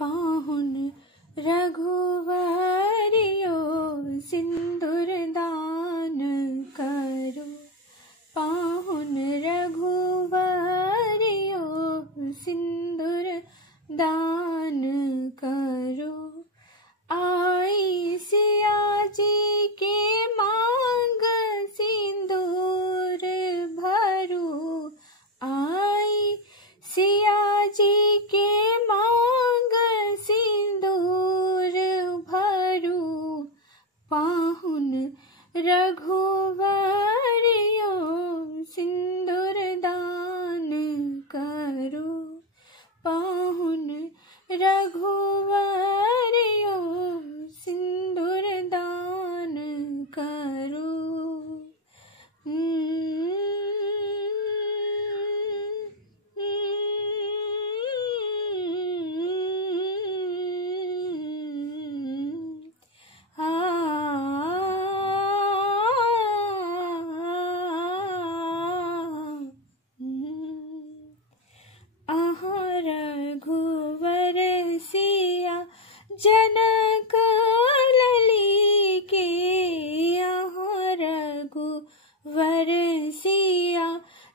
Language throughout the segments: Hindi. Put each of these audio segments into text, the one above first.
पाहुन रघुवरियो सिंदूर दान करो। पाहुन रघुवरियो सिंदूर दान करो। आई सिया जी के मांग सिंदूर भरो। आई सिया जी के मांग सिंदूर भरो। पाहुन रघुवरियो सिंदूर दान करो। पाहुन रघुवरियो सिंदूर दान करो। रघुवर सिया जनक लली के। रघुवर सिया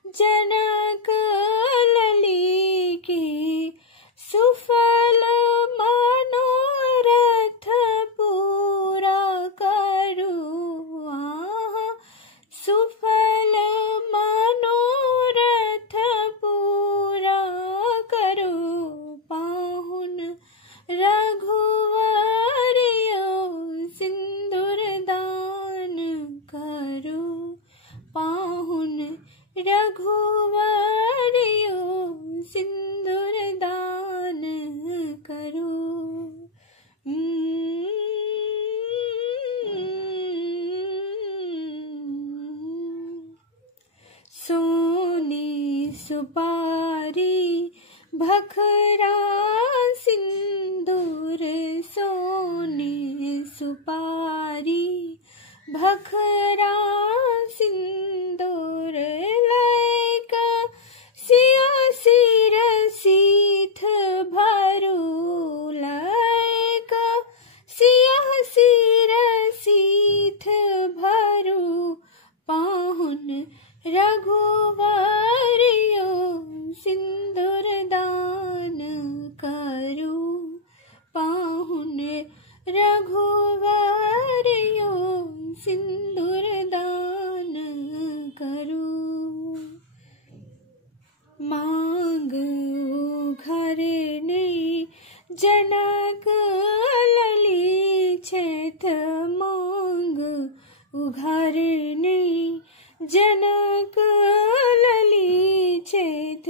जनक लली के। सुफल मनोरथ पूरा करो। सुफल मनोरथ पूरा करो। पाहुन रघुवरियो सिंदूर दान करो। पाहुन रघुवरियो सिंदूर दान करो। सोने सुपारी भखरा सिंदूर। सोने सुपारी भखरा सिंदूर। लायका सिया सिर सीथ भरो। लायका सिया सिर सीथ भरो। पाहुन रघुवरियो सिंदूर दान करो। पाहुन रघुवरियो सिंदूर दान करो। मांग उघरने जनक लली छेथ। मांग उघरने जनक लली छेथ।